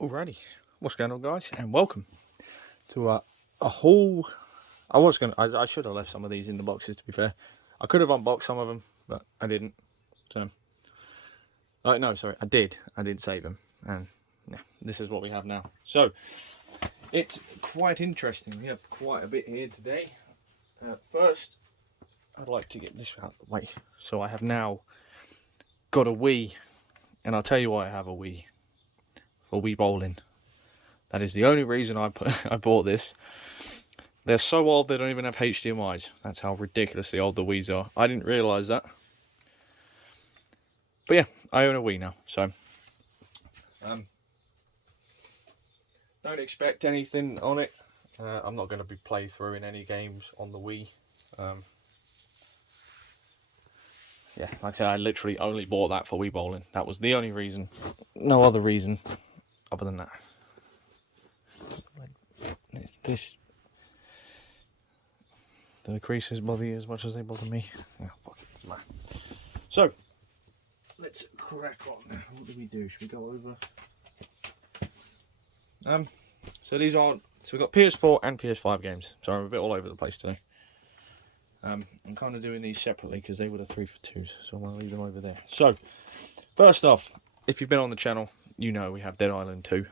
Alrighty, what's going on, guys? And welcome to a haul. I should have left some of these in the boxes. To be fair, I could have unboxed some of them, but I didn't. So, no, sorry, I did. I did save them, and yeah, this is what we have now. So, it's quite interesting. We have quite a bit here today. First, I'd like to get this out of the way. So I have now got a Wii, and I'll tell you why I have a Wii. For Wii bowling. That is the only reason I bought this. They're so old they don't even have HDMIs. That's how ridiculously old the Wiis are. I didn't realise that. But yeah, I own a Wii now, so don't expect anything on it. I'm not going to be playthroughing any games on the Wii. Yeah, like I said, I literally only bought that for Wii bowling. That was the only reason. No other reason other than that. It's this. Do the creases bother you as much as they bother me? Yeah, fuck it, doesn't matter. So, let's crack on. What do we do? Should we go over? So these are. So we've got PS4 and PS5 games. Sorry, I'm a bit all over the place today. I'm kind of doing these separately because they were the 3 for 2s, so I'm going to leave them over there. So, first off, if you've been on the channel, you know we have Dead Island 2.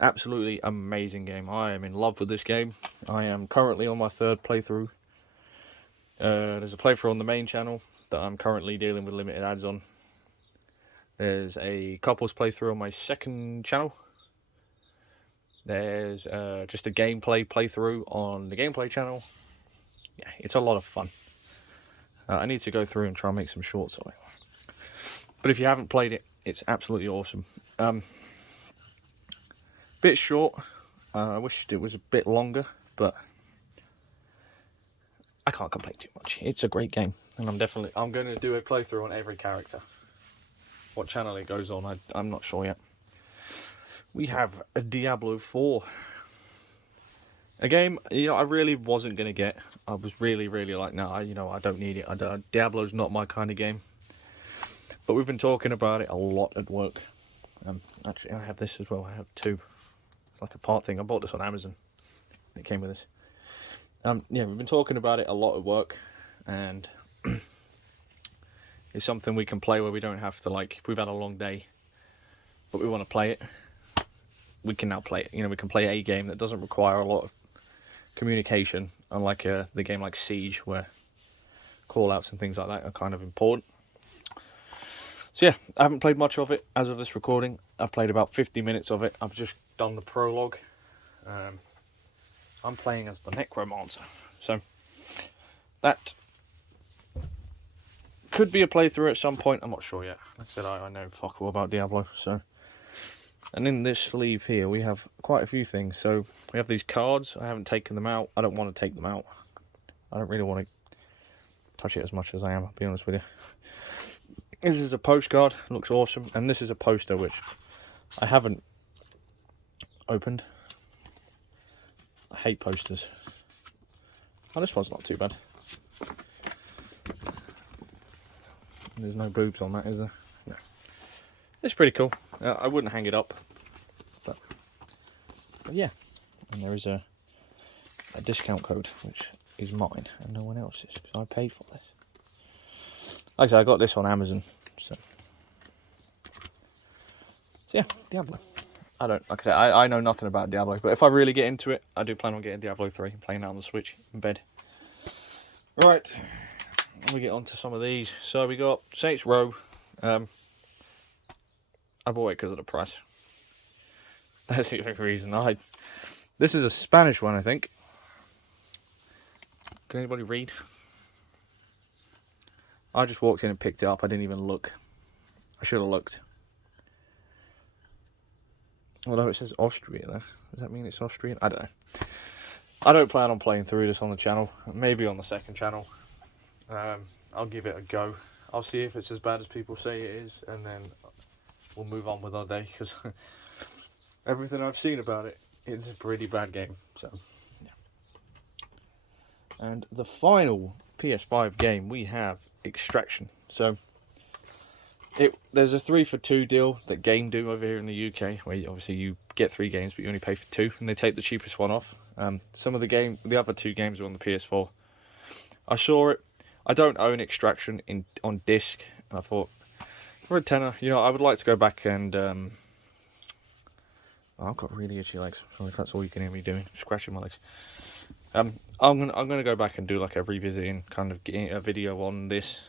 Absolutely amazing game. I am in love with this game. I am currently on my 3rd playthrough. There's a playthrough on the main channel that I'm currently dealing with limited ads on. There's a couples playthrough on my 2nd channel. There's just a gameplay playthrough on the gameplay channel. Yeah, it's a lot of fun. I need to go through and try and make some shorts of it. But if you haven't played it, it's absolutely awesome. Bit short. I wished it was a bit longer, but I can't complain too much. It's a great game, and I'm going to do a playthrough on every character. What channel it goes on, I'm not sure yet. We have a Diablo 4. A game, I really wasn't going to get. I was really like, no, I don't need it. Diablo's not my kind of game. But we've been talking about it a lot at work. Actually, I have this as well. I have 2. It's like a part thing. I bought this on Amazon. It came with this. Yeah, we've been talking about it a lot at work. And it's something we can play where we don't have to, like, if we've had a long day, but we want to play it, we can now play it. We can play a game that doesn't require a lot of communication, unlike the game like Siege, where call-outs and things like that are kind of important. So yeah, I haven't played much of it as of this recording. I've played about 50 minutes of it. I've just done the prologue. I'm playing as the Necromancer, so that could be a playthrough at some point. I'm not sure yet. Like I said, I know fuck all about Diablo, so. And in this sleeve here, we have quite a few things. So we have these cards. I haven't taken them out. I don't want to take them out. I don't really want to touch it as much as I am, I'll be honest with you. This is a postcard. It looks awesome. And this is a poster, which I haven't opened. I hate posters. Oh, this one's not too bad. There's no boobs on that, is there? No. It's pretty cool. I wouldn't hang it up, but yeah. And there is a discount code, which is mine and no one else's, because I paid for this. Like I said, I got this on Amazon, so yeah, Diablo. Like I said, I know nothing about Diablo, but if I really get into it, I do plan on getting Diablo 3 and playing that on the Switch in bed. Right, we get on to some of these. So we got Saints Row. I bought it because of the price. That's the only reason. This is a Spanish one, I think. Can anybody read? I just walked in and picked it up. I didn't even look. I should have looked. Although it says Austria there. Does that mean it's Austrian? I don't know. I don't plan on playing through this on the channel. Maybe on the 2nd channel. I'll give it a go. I'll see if it's as bad as people say it is, and then we'll move on with our day, because everything I've seen about it, it's a pretty bad game. So, yeah. And the final PS5 game, we have Extraction. So, There's a 3 for 2 deal that Game do over here in the UK, where obviously you get 3 games, but you only pay for 2, and they take the cheapest one off. Some of the other 2 games are on the PS4. I saw it. I don't own Extraction on disc, and I thought, for a tenner, I would like to go back and. I've got really itchy legs. Sorry if that's all you can hear me doing, scratching my legs. I'm gonna go back and do like a revisiting kind of getting a video on this.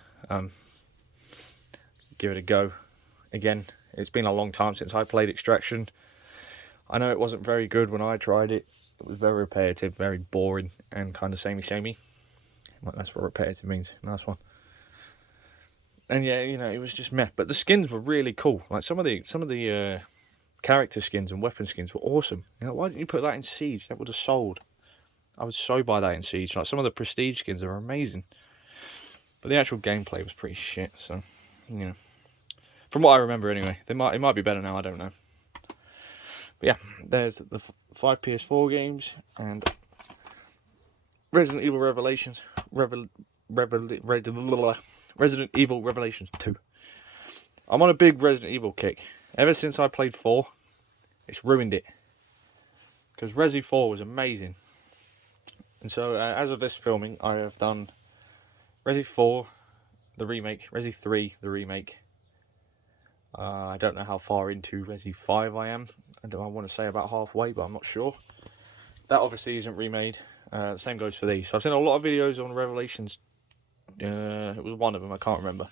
Give it a go. Again, it's been a long time since I played Extraction. I know it wasn't very good when I tried it. It was very repetitive, very boring, and kind of samey. Well, that's what repetitive means. Nice one. And yeah, it was just meh. But the skins were really cool. Like some of the character skins and weapon skins were awesome. Why didn't you put that in Siege? That would have sold. I would so buy that in Siege. Like some of the prestige skins are amazing. But the actual gameplay was pretty shit, so from what I remember anyway. It might be better now, I don't know. But yeah, there's the 5 PS4 games and Resident Evil Revelations. Resident Evil Revelations 2. I'm on a big Resident Evil kick. Ever since I played 4, it's ruined it. Because Resi 4 was amazing. And so, as of this filming, I have done Resi 4, the remake, Resi 3, the remake. I don't know how far into Resi 5 I am. I want to say about halfway, but I'm not sure. That obviously isn't remade. The same goes for these. So I've seen a lot of videos on Revelations. It was one of them, I can't remember.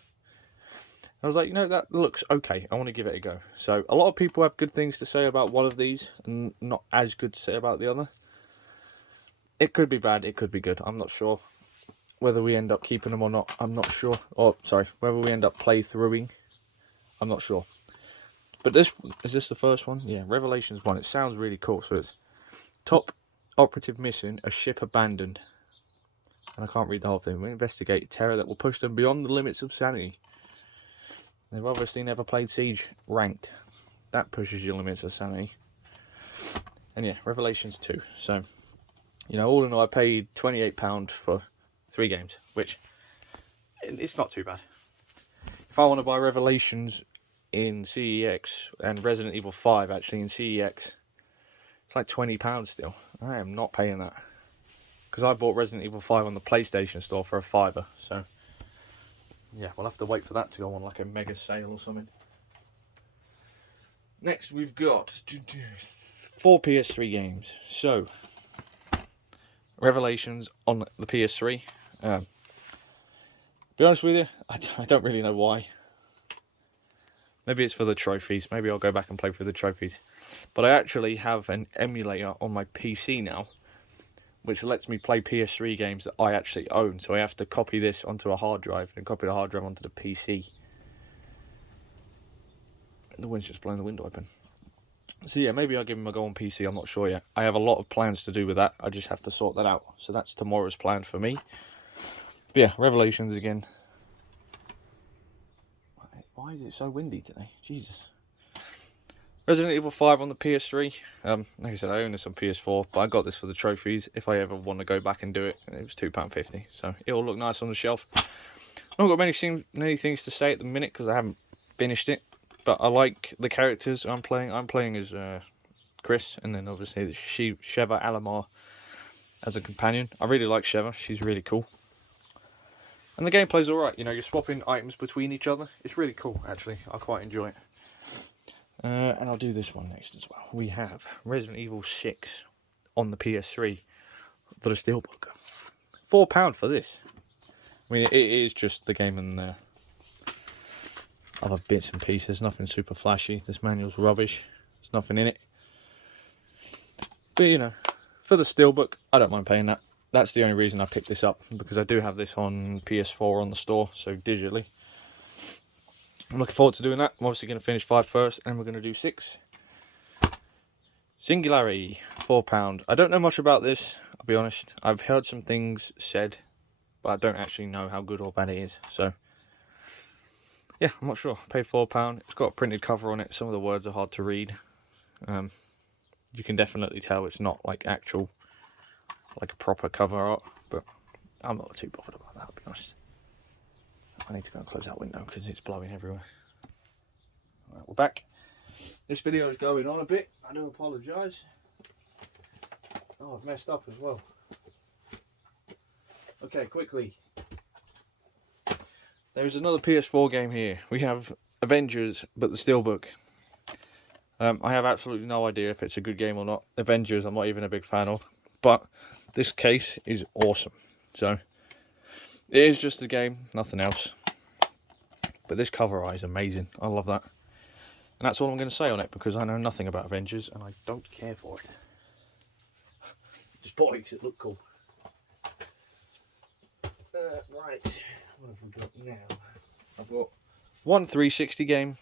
I was like, that looks okay. I want to give it a go. So a lot of people have good things to say about one of these, and not as good to say about the other. It could be bad, it could be good. I'm not sure. Whether we end up keeping them or not, I'm not sure. Whether we end up playthroughing, I'm not sure. But is this the first one? Yeah, Revelations 1. It sounds really cool. So it's top operative mission, a ship abandoned. And I can't read the whole thing. We investigate terror that will push them beyond the limits of sanity. They've obviously never played Siege ranked. That pushes your limits of sanity. And yeah, Revelations 2. So, all in all, I paid £28 for 3 games, which it's not too bad. If I want to buy Revelations in CEX and Resident Evil 5 actually in CEX, it's like £20 still. I am not paying that. Because I bought Resident Evil 5 on the PlayStation store for £5. So, yeah, we'll have to wait for that to go on like a mega sale or something. Next, we've got 4 PS3 games. So, Revelations on the PS3. Be honest with you, I don't really know why. Maybe it's for the trophies. Maybe I'll go back and play for the trophies. But I actually have an emulator on my PC now, which lets me play PS3 games that I actually own. So I have to copy this onto a hard drive and copy the hard drive onto the PC. The wind's just blowing the window open. So yeah, maybe I'll give him a go on PC. I'm not sure yet. I have a lot of plans to do with that. I just have to sort that out. So that's tomorrow's plan for me. But yeah, Revelations again. Why is it so windy today? Jesus. Resident Evil 5 on the PS3. Like I said, I own this on PS4, but I got this for the trophies. If I ever want to go back and do it, it was £2.50. So it'll look nice on the shelf. I've not got many things to say at the minute because I haven't finished it. But I like the characters I'm playing. I'm playing as Chris, and then obviously Sheva Alamar as a companion. I really like Sheva. She's really cool. And the gameplay's alright. You're swapping items between each other. It's really cool, actually. I quite enjoy it. And I'll do this one next as well. We have Resident Evil 6 on the PS3 for the Steelbook. £4 for this. I mean, it is just the game and other bits and pieces. Nothing super flashy. This manual's rubbish. There's nothing in it. But, for the Steelbook, I don't mind paying that. That's the only reason I picked this up, because I do have this on PS4 on the store, so digitally. I'm looking forward to doing that. I'm obviously going to finish 5 first, and we're going to do 6. Singularity, £4. I don't know much about this, I'll be honest. I've heard some things said, but I don't actually know how good or bad it is. So, yeah, I'm not sure. I paid £4. It's got a printed cover on it. Some of the words are hard to read. You can definitely tell it's not like actual, like a proper cover art, but I'm not too bothered about that, I'll be honest. I need to go and close that window because it's blowing everywhere. Right, we're back. This video is going on a bit. I do apologise. Oh, I've messed up as well. Okay, quickly. There's another PS4 game here. We have Avengers, but the Steelbook. I have absolutely no idea if it's a good game or not. Avengers, I'm not even a big fan of. But this case is awesome. So, it is just a game, nothing else. But this cover art is amazing. I love that. And that's all I'm going to say on it, because I know nothing about Avengers, and I don't care for it. Just bought it because it looked cool. Right, what have we got now? I've got one 360 game.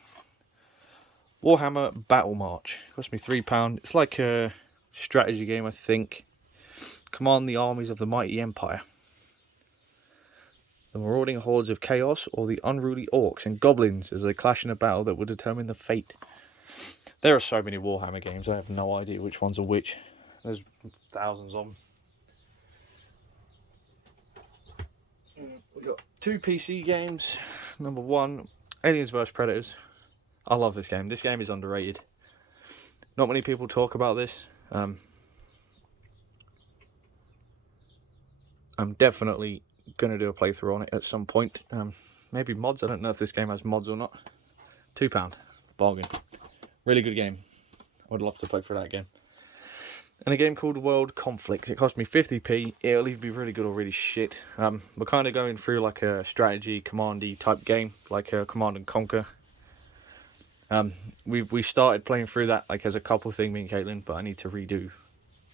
Warhammer Battle March. It cost me £3. It's like a strategy game, I think. Command the armies of the mighty empire. The marauding hordes of chaos, or the unruly orcs and goblins as they clash in a battle that will determine the fate. There are so many Warhammer games, I have no idea which ones are which. There's thousands of them. We've got 2 PC games. Number 1, Aliens vs Predators. I love this game. This game is underrated. Not many people talk about this. I'm definitely going to do a playthrough on it at some point. Maybe mods. I don't know if this game has mods or not. £2. Bargain. Really good game. I would love to play through that again. And a game called World Conflict. It cost me 50p. It'll either be really good or really shit. We're kind of going through like a strategy, commandy type game, like a Command and Conquer. We started playing through that like as a couple thing, me and Caitlin, but I need to redo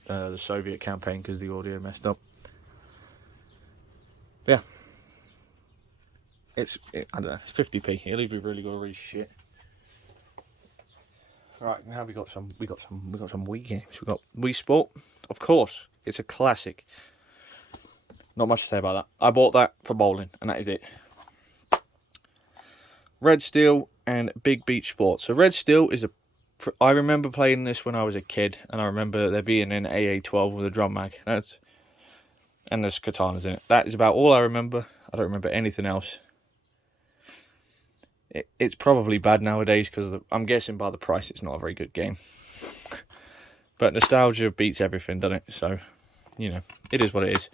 the Soviet campaign because the audio messed up. Yeah, I don't know. It's 50p. It'll either be really good or really shit. Right, now we got some Wii games. We got Wii Sport, of course. It's a classic. Not much to say about that. I bought that for bowling, and that is it. Red Steel and Big Beach Sports. So Red Steel is I remember playing this when I was a kid, and I remember there being an AA12 with a drum mag. And there's katanas in it. That is about all I remember. I don't remember anything else. It's probably bad nowadays because I'm guessing by the price it's not a very good game. But nostalgia beats everything, doesn't it? So, you know, it is what it is.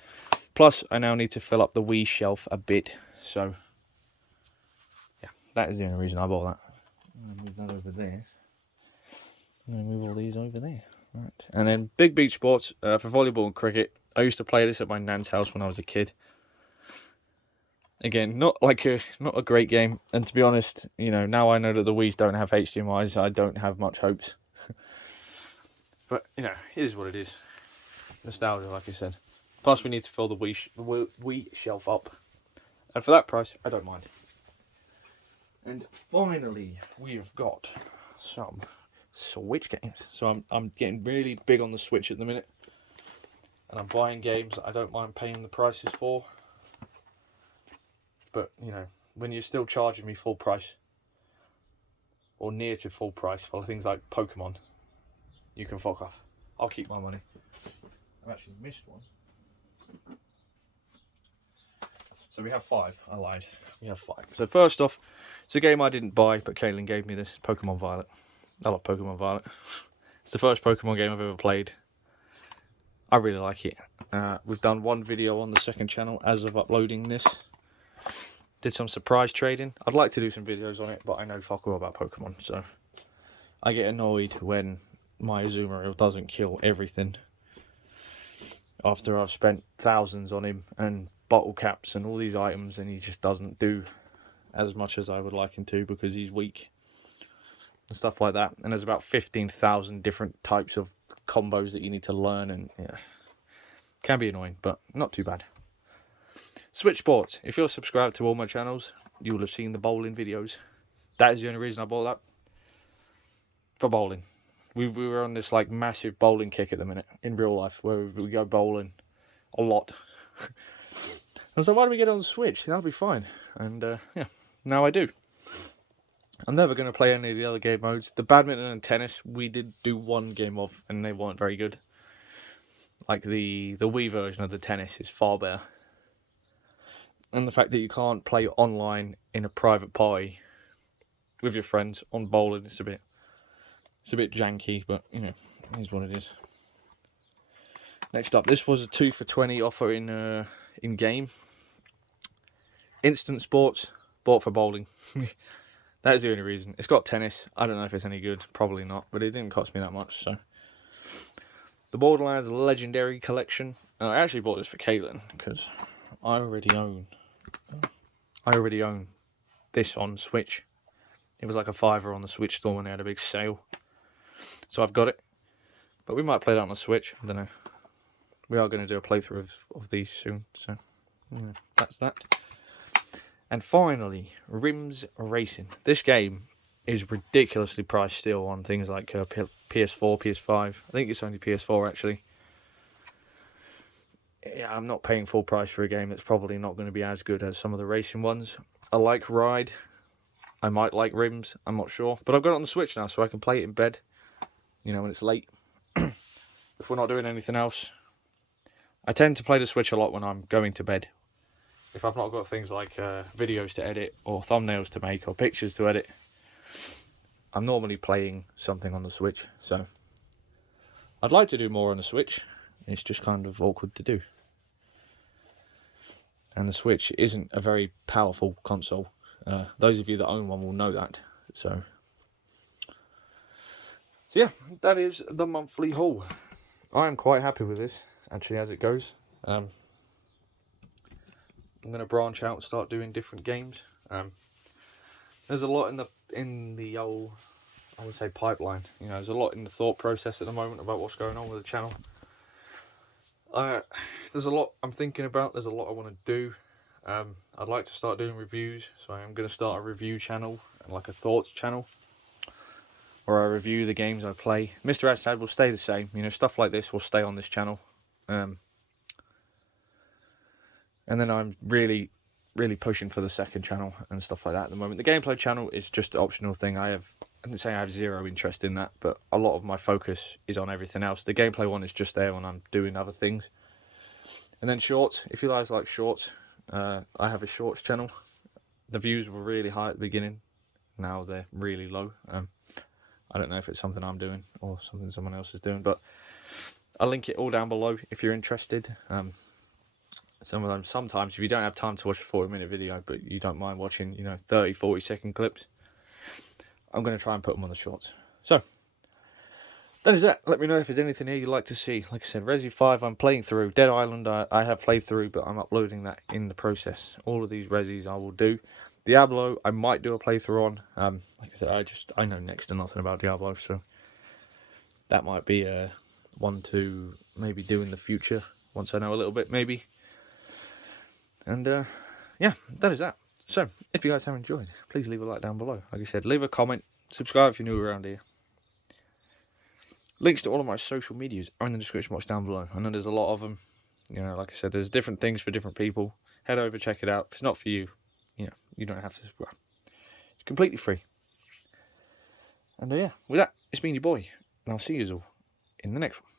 Plus, I now need to fill up the Wii shelf a bit. So, yeah, that is the only reason I bought that. I'm going to move that over there. I'm going to move all these over there. Right. And then Big Beach Sports for volleyball and cricket. I used to play this at my nan's house when I was a kid. Again, not a great game, and to be honest, you know, now I know that the Wii's don't have HDMI's, I don't have much hopes. But you know, it is what it is. Nostalgia, like I said. Plus, we need to fill the Wii shelf up, and for that price, I don't mind. And finally, we've got some Switch games. So I'm getting really big on the Switch at the minute, and I'm buying games that I don't mind paying the prices for. But, you know, when you're still charging me full price, or near to full price for things like Pokemon, you can fuck off. I'll keep my money. I've actually missed one. So we have 5. I lied. We have 5. So first off, it's a game I didn't buy, but Caitlin gave me this. Pokemon Violet. I love Pokemon Violet. It's the first Pokemon game I've ever played. I really like it. We've done one video on the second channel as of uploading this. Did some surprise trading. I'd like to do some videos on it, but I know fuck all about Pokemon, so I get annoyed when my Azumarill doesn't kill everything after I've spent thousands on him and bottle caps and all these items, and he just doesn't do as much as I would like him to because he's weak and stuff like that. And there's about 15,000 different types of combos that you need to learn, and yeah, can be annoying, but not too bad. Switch Sports. If you're subscribed to all my channels, you will have seen the bowling videos. That is the only reason I bought that. For bowling. We were on this like massive bowling kick at the minute in real life where we go bowling a lot. I was like, why don't we get on the Switch? That'll be fine. And yeah, now I do. I'm never going to play any of the other game modes. The badminton and tennis, we did do one game of, and they weren't very good. Like the Wii version of the tennis is far better. And the fact that you can't play online in a private party with your friends on bowling. It's a bit janky, but you know, it is what it is. Next up, this was a 2 for $20 offer in game. Instant Sports, bought for bowling. That is the only reason. It's got tennis. I don't know if it's any good. Probably not, but it didn't cost me that much. So, the Borderlands Legendary Collection. I actually bought this for Caitlin because I already own this on Switch. It was like a $5 on the Switch store when they had a big sale. So I've got it. But we might play that on the Switch. I don't know. We are going to do a playthrough of these soon. So, yeah, that's that. And finally, Rims Racing. This game is ridiculously priced still on things like PS4, PS5. I think it's only PS4 actually. Yeah, I'm not paying full price for a game that's probably not going to be as good as some of the racing ones. I like Ride. I might like Rims. I'm not sure. But I've got it on the Switch now, so I can play it in bed. You know, when it's late. If we're not doing anything else. I tend to play the Switch a lot when I'm going to bed. If I've not got things like videos to edit or thumbnails to make or pictures to edit, I'm normally playing something on the Switch. So I'd like to do more on the Switch. It's just kind of awkward to do. And the Switch isn't a very powerful console. Those of you that own one will know that. So yeah, that is the monthly haul. I am quite happy with this, actually, as it goes. I'm going to branch out and start doing different games. There's a lot in the old, I would say, pipeline. You know, there's a lot in the thought process at the moment about what's going on with the channel. There's a lot I'm thinking about. There's a lot I want to do. I'd like to start doing reviews, so I am going to start a review channel and like a thoughts channel, where I review the games I play. MrAcidhazard will stay the same. You know, stuff like this will stay on this channel. And then I'm really pushing for the second channel and stuff like that at the moment. The gameplay channel is just an optional thing. I didn't say I have zero interest in that, but a lot of my focus is on everything else. The gameplay one is just there when I'm doing other things. And then shorts. If you guys like shorts, I have a shorts channel. The views were really high at the beginning. Now they're really low. I don't know if it's something I'm doing or something someone else is doing, but I'll link it all down below if you're interested. Sometimes if you don't have time to watch a 40-minute video, but you don't mind watching, 30, 40-second clips, I'm going to try and put them on the shorts. So, that is that. Let me know if there's anything here you'd like to see. Like I said, Resi 5 I'm playing through. Dead Island I have played through, but I'm uploading that in the process. All of these Resis I will do. Diablo I might do a playthrough on. Like I said, I know next to nothing about Diablo, so that might be one to maybe do in the future, once I know a little bit, maybe. And yeah, that is that. So, if you guys have enjoyed, please leave a like down below. Like I said, leave a comment, subscribe if you're new around here. Links to all of my social medias are in the description box down below. I know there's a lot of them. Like I said, there's different things for different people. Head over, check it out. If it's not for you, you don't have to subscribe. It's completely free. And yeah, with that, it's been your boy, and I'll see you all in the next one.